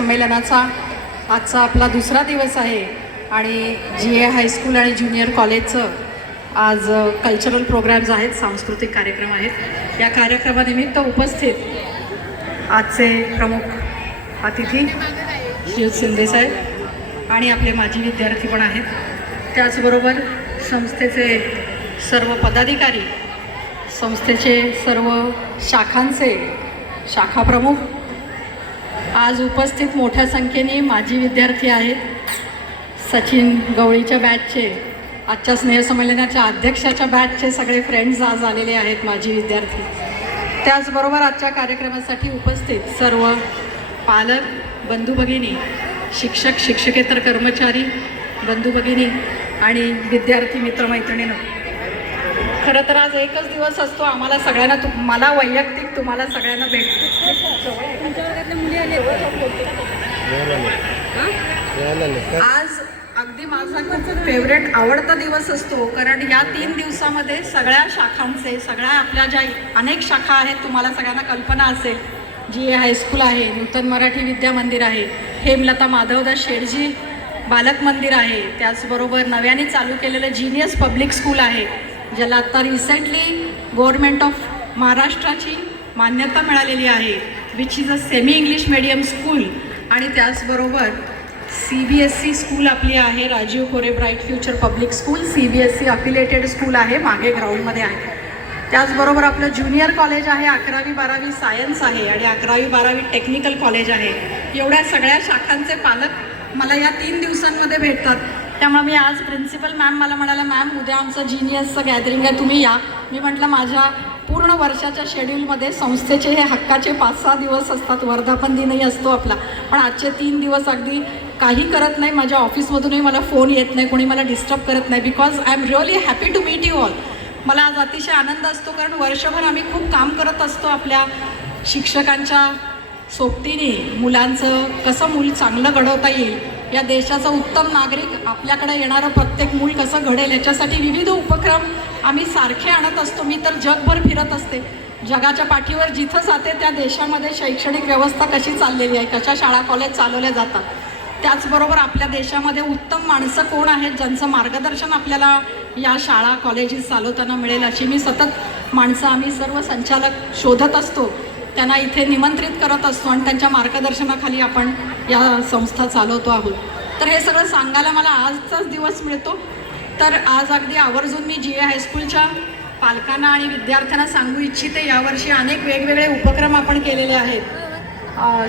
संमेलनाचा आजचा आपला दुसरा दिवस आहे आणि जी ए हायस्कूल आणि ज्युनियर कॉलेजचं आज कल्चरल प्रोग्रॅम्स आहेत सांस्कृतिक कार्यक्रम आहेत. या कार्यक्रमानिमित्त उपस्थित आजचे प्रमुख अतिथी शिव शिंदेसाहेब आणि आपले माजी विद्यार्थी पण आहेत. त्याचबरोबर संस्थेचे सर्व पदाधिकारी संस्थेचे सर्व शाखांचे शाखाप्रमुख आज उपस्थित मोठ्या संख्येने माजी विद्यार्थी आहेत. सचिन गवळीच्या बॅचचे आजच्या स्नेहसंमेलनाच्या अध्यक्षाच्या बॅचचे सगळे फ्रेंड्स आज आलेले आहेत माजी विद्यार्थी. त्याचबरोबर आजच्या कार्यक्रमासाठी उपस्थित सर्व पालक बंधू भगिनी शिक्षक शिक्षकेतर कर्मचारी बंधू भगिनी आणि विद्यार्थी मित्रमैत्रिणीनं खरं तर आज एकच दिवस असतो आम्हाला सगळ्यांना तु मला वैयक्तिक तुम्हाला सगळ्यांना भेटतो आज अगदी माझा खूप फेवरेट आवडता दिवस असतो कारण या तीन दिवसामध्ये सगळ्या शाखांचे सगळ्या आपल्या ज्या अनेक शाखा आहेत तुम्हाला सगळ्यांना कल्पना असेल जी ए हायस्कूल आहे नूतन मराठी विद्या मंदिर आहे हेमलता माधवदास शेडजी बालक मंदिर आहे त्याचबरोबर नव्याने चालू केलेलं जिनियस पब्लिक स्कूल आहे ज्याला आत्ता रिसेंटली गव्हर्मेंट ऑफ महाराष्ट्राची मान्यता मिळालेली आहे which is a semi English medium school आणि त्याचबरोबर C B S C school आपली आहे Rajiv Kore bright future public school C B S C affiliated school आहे मागे ग्राउंडमध्ये आहे. त्याचबरोबर आपलं ज्युनियर कॉलेज आहे अकरावी बारावी सायन्स आहे आणि अकरावी बारावी टेक्निकल कॉलेज आहे. एवढ्या सगळ्या शाखांचे पालक मला या तीन दिवसांमध्ये भेटतात. त्यामुळे मी आज प्रिन्सिपल मॅम मला म्हणाल्या मॅम उद्या आमचं जिनियसचं गॅदरिंग आहे तुम्ही या. मी म्हटलं माझ्या पूर्ण वर्षाच्या शेड्यूलमध्ये संस्थेचे हे हक्काचे पाच सहा दिवस असतात. वर्धापन दिनही असतो आपला. पण आजचे तीन दिवस अगदी काही करत नाही. माझ्या ऑफिसमधूनही मला फोन येत नाही. कोणी मला डिस्टर्ब करत नाही. Because I am really happy to meet you all मला आज अतिशय आनंद असतो. कारण वर्षभर आम्ही खूप काम करत असतो आपल्या शिक्षकांच्या सोबतीने. मुलांचं कसं मूल चांगलं घडवता येईल. या देशाचा उत्तम नागरिक आपल्याकडे येणारं प्रत्येक मूल कसं घडेल याच्यासाठी विविध उपक्रम आम्ही सारखे आणत असतो मी तर जगभर फिरत असते. जगाच्या पाठीवर जिथं जाते त्या देशामध्ये शैक्षणिक व्यवस्था कशी चाललेली आहे कशा शाळा कॉलेज चालवल्या जातात. त्याचबरोबर आपल्या देशामध्ये उत्तम माणसं कोण आहेत ज्यांचं मार्गदर्शन आपल्याला या शाळा कॉलेजेस चालवताना मिळेल अशी मी सतत माणसं आम्ही सर्व संचालक शोधत असतो. त्यांना इथे निमंत्रित करत असतो आणि त्यांच्या मार्गदर्शनाखाली आपण या संस्था चालवतो आहोत. तर हे सगळं सांगायला मला आजचाच दिवस मिळतो. तर आज अगदी आवर्जून मी जी ए हायस्कूलच्या पालकांना आणि विद्यार्थ्यांना सांगू इच्छिते यावर्षी अनेक वेगवेगळे उपक्रम आपण केलेले आहेत.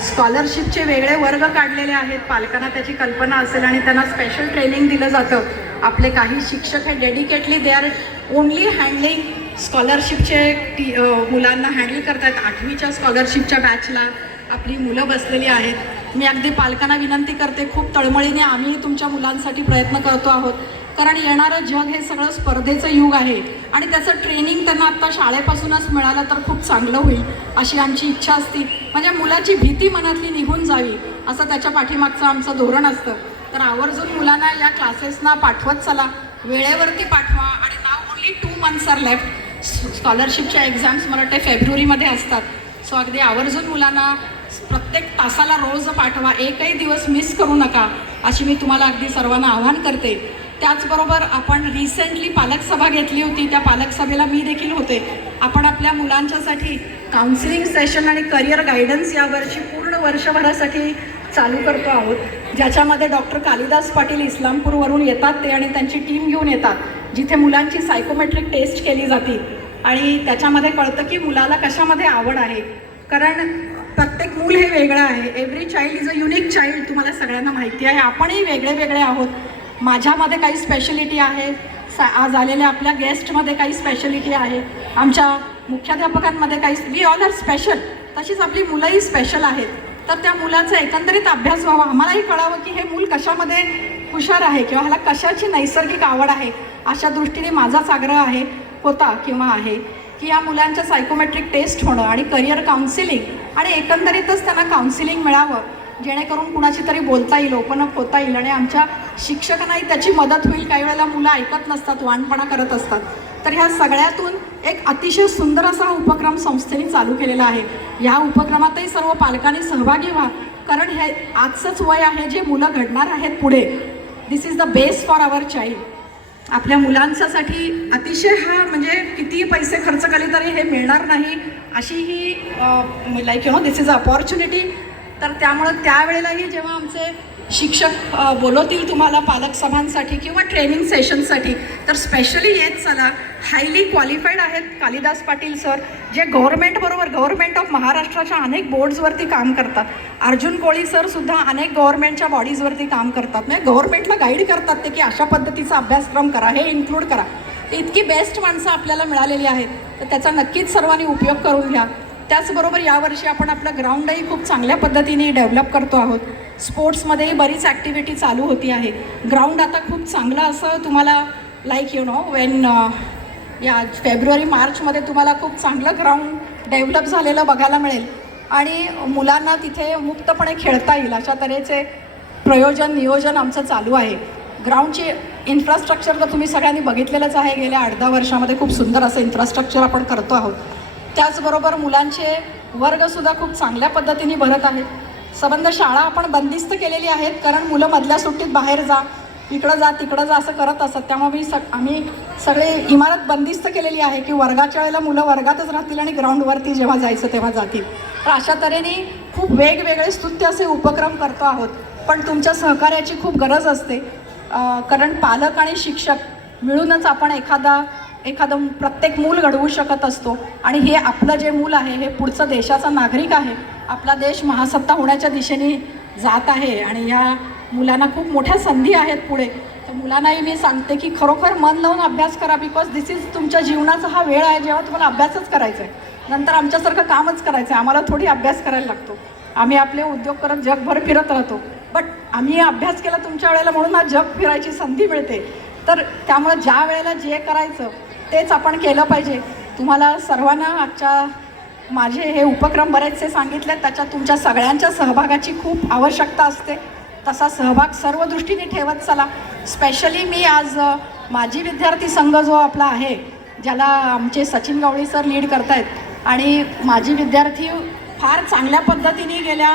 स्कॉलरशिपचे वेगळे वर्ग काढलेले आहेत. पालकांना त्याची कल्पना असेल आणि त्यांना स्पेशल ट्रेनिंग दिलं जातं. आपले काही शिक्षक हे dedicatedly they are only handling स्कॉलरशिपचे टी मुलांना हँडल करतात आठवीच्या स्कॉलरशिपच्या बॅचला आपली मुलं बसलेली आहेत. मी अगदी पालकांना विनंती करते खूप तळमळीने आम्ही तुमच्या मुलांसाठी प्रयत्न करतो आहोत. कारण येणारं जग हे सगळं स्पर्धेचं युग आहे. आणि त्याचं ट्रेनिंग त्यांना आत्ता शाळेपासूनच मिळालं तर खूप चांगलं होईल अशी आमची इच्छा असते. म्हणजे मुलाची भीती मनातली निघून जावी असं त्याच्या पाठीमागचं आमचं धोरण असतं. तर आवर्जून मुलांना या क्लासेसना पाठवत चला. वेळेवरती पाठवा आणि नाव only two months are left स्कॉलरशिपच्या exams मला वाटते फेब्रुवारीमध्ये असतात. सो अगदी आवर्जून मुलांना प्रत्येक तासाला रोज पाठवा. एकही दिवस मिस करू नका अशी मी तुम्हाला अगदी सर्वांना आव्हान करते. त्याचबरोबर आपण रिसेंटली पालक सभा घेतली होती. त्या पालक सभेला मी देखील होते. आपण आपल्या मुलांच्यासाठी काउन्सिलिंग सेशन आणि करिअर गायडन्स यावर्षी पूर्ण वर्षभरासाठी चालू करतो आहोत. ज्याच्यामध्ये डॉक्टर कालिदास पाटील इस्लामपूरवरून येतात. ते आणि त्यांची टीम घेऊन येतात. जिथे मुलांची सायकोमेट्रिक टेस्ट केली जाते. आणि त्याच्यामध्ये कळतं की मुलाला कशामध्ये आवड आहे. कारण प्रत्येक मूल हे वेगळं आहे. Every child is a unique child तुम्हाला सगळ्यांना माहिती आहे. आपणही वेगळे वेगळे आहोत. माझ्यामध्ये काही स्पेशलिटी आहे. सा आज आलेल्या आपल्या गेस्टमध्ये काही स्पेशलिटी आहे. आमच्या मुख्याध्यापकांमध्ये काही वी ऑल आर स्पेशल तशीच आपली मुलंही स्पेशल आहेत. तर त्या मुलाचा एकंदरीत अभ्यास व्हावा. आम्हालाही कळावं की हे मूल कशामध्ये हुशार आहे किंवा ह्याला कशाची नैसर्गिक आवड आहे अशा दृष्टीने माझाच आग्रह आहे होता किंवा आहे की या मुलांच्या सायकोमेट्रिक टेस्ट होणं आणि करिअर काउन्सिलिंग आणि एकंदरीतच त्यांना काउन्सिलिंग मिळावं. जेणेकरून कुणाची तरी बोलता येईल ओपन अप होता येईल आणि आमच्या शिक्षकांनाही त्याची मदत होईल. काही वेळेला मुलं ऐकत नसतात वाणपणा करत असतात. तर ह्या सगळ्यातून एक अतिशय सुंदर असा उपक्रम संस्थेने चालू केलेला आहे. ह्या उपक्रमातही सर्व पालकांनी सहभागी व्हा. कारण हे आजचंच वय आहे जे मुलं घडणार आहेत पुढे. This is the base for our child आपल्या मुलांच्यासाठी अतिशय हा म्हणजे किती पैसे खर्च केले तरी हे मिळणार नाही अशी ही like you know this is a opportunity तर त्यामुळं त्यावेळेलाही जेव्हा आमचे शिक्षक बोलवतील तुम्हाला पालक सभांसाठी किंवा ट्रेनिंग सेशनसाठी तर स्पेशली येत चला. हायली क्वालिफाईड आहेत कालिदास पाटील सर जे गव्हर्नमेंटबरोबर गव्हर्नमेंट ऑफ महाराष्ट्राच्या अनेक बोर्ड्सवरती काम करतात. अर्जुन कोळी सरसुद्धा अनेक गव्हर्नमेंटच्या बॉडीजवरती काम करतात. म्हणजे गव्हर्नमेंटला गाईड करतात ते की अशा पद्धतीचा अभ्यासक्रम करा हे इन्क्लूड करा. इतकी बेस्ट माणसं आपल्याला मिळालेली आहेत. तर त्याचा नक्कीच सर्वांनी उपयोग करून घ्या. त्याचबरोबर यावर्षी आपण आपलं ग्राउंडही खूप चांगल्या पद्धतीने डेव्हलप करतो आहोत. स्पोर्ट्समध्येही बरीच ॲक्टिव्हिटी चालू होती आहे. ग्राउंड आता खूप चांगलं असं तुम्हाला लाईक यू नो वेन या फेब्रुवारी मार्चमध्ये तुम्हाला खूप चांगलं ग्राउंड डेव्हलप झालेलं बघायला मिळेल. आणि मुलांना तिथे मुक्तपणे खेळता येईल अशा तऱ्हेचे प्रयोजन नियोजन आमचं चालू आहे. ग्राउंडची इन्फ्रास्ट्रक्चर तर तुम्ही सगळ्यांनी बघितलेलंच आहे. गेल्या अर्धा वर्षामध्ये खूप सुंदर असं इन्फ्रास्ट्रक्चर आपण करतो आहोत. त्याचबरोबर मुलांचे वर्गसुद्धा खूप चांगल्या पद्धतीने भरत आहेत. संबंध शाळा आपण बंदिस्त केलेली आहेत कारण मुलं मधल्या सुट्टीत बाहेर जा इकडं जा तिकडं जा असं करत असत. त्यामुळे मी सग आम्ही सगळे इमारत बंदिस्त केलेली आहे की वर्गाच्या वेळेला मुलं वर्गातच राहतील आणि ग्राउंडवरती जेव्हा जायचं तेव्हा जातील. तर अशा तऱ्हेने खूप वेगवेगळे स्तुत्य असे उपक्रम करतो आहोत. पण तुमच्या सहकार्याची खूप गरज असते. कारण पालक आणि शिक्षक मिळूनच आपण एखादा एखादं प्रत्येक मूल घडवू शकत असतो. आणि हे आपलं जे मूल आहे हे पुढचं देशाचा नागरिक आहे आपला देश महासत्ता होण्याच्या दिशेने जात आहे आणि ह्या मुलांना खूप मोठ्या संधी आहेत पुढे. तर मुलांनाही मी सांगते की खरोखर मन लावून अभ्यास करा बिकॉज दिस इज तुमच्या जीवनाचा हा वेळ आहे जेव्हा तुम्हाला अभ्यासच करायचा आहे नंतर आमच्यासारखं कामच करायचं आहे आम्हाला थोडी अभ्यास करायला लागतो. आम्ही आपले उद्योग करत जगभर फिरत राहतो. बट आम्ही अभ्यास केला तुमच्या वेळेला म्हणून हा जग फिरायची संधी मिळते. तर त्यामुळे ज्या वेळेला जे करायचं तेच आपण केलं पाहिजे. तुम्हाला सर्वांना आजच्या माझे हे उपक्रम बरेचसे सांगितले त्याच्यात तुमच्या सगळ्यांच्या सहभागाची खूप आवश्यकता असते. तसा सहभाग सर्व दृष्टीने ठेवत चला. स्पेशली मी आज माजी विद्यार्थी संघ जो आपला आहे ज्याला आमचे सचिन गवळी सर लीड करत आहेत आणि माजी विद्यार्थी फार चांगल्या पद्धतीने गेल्या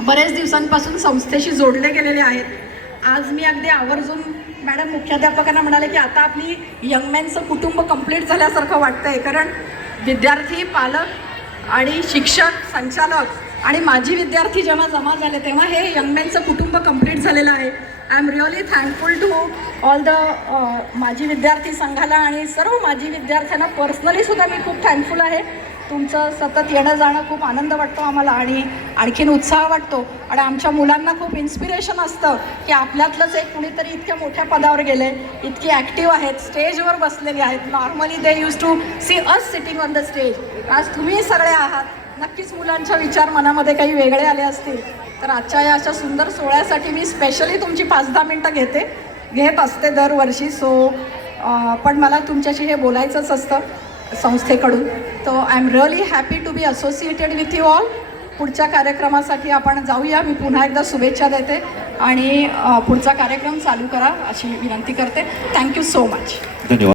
बरेच दिवसांपासून संस्थेशी जोडले गेलेले आहेत. आज मी अगदी आवर्जून मॅडम मुख्याध्यापकांना म्हणाले की आता आपली यंगमॅनचं कुटुंब कंप्लीट झाल्यासारखं वाटतंय. कारण विद्यार्थी पालक आणि शिक्षक संचालक आणि माजी विद्यार्थी जेव्हा जमा झाले तेव्हा हे यंगमॅनचं कुटुंब कंप्लीट झालेलं आहे. I am really thankful to all the माजी विद्यार्थी संघाला आणि सर्व माजी विद्यार्थ्यांना पर्सनलीसुद्धा मी खूप थँकफुल आहे. तुमचं सतत येणं जाणं खूप आनंद वाटतो आम्हाला आणि आणखीन उत्साह वाटतो. आणि आमच्या मुलांना खूप इन्स्पिरेशन असतं की आपल्यातलंच एक कुणीतरी इतक्या मोठ्या पदावर गेले इतकी ॲक्टिव्ह आहेत स्टेजवर बसलेले आहेत. Normally they use to see us sitting on the stage आज तुम्ही सगळे आहात. नक्कीच मुलांच्या विचार मनामध्ये काही वेगळे आले असतील. तर आजच्या या अशा सुंदर सोहळ्यासाठी मी स्पेशली तुमची पाच दहा मिनटं घेते. घेत असते दरवर्षी. सो पण मला तुमच्याशी हे बोलायचंच असतं. संस्थेकडून. तो I am really happy to be associated with you all पुढच्या कार्यक्रमासाठी आपण जाऊया. मी पुन्हा एकदा शुभेच्छा देते. आणि पुढचा कार्यक्रम चालू करा अशी विनंती करते. थँक्यू सो मच धन्यवाद.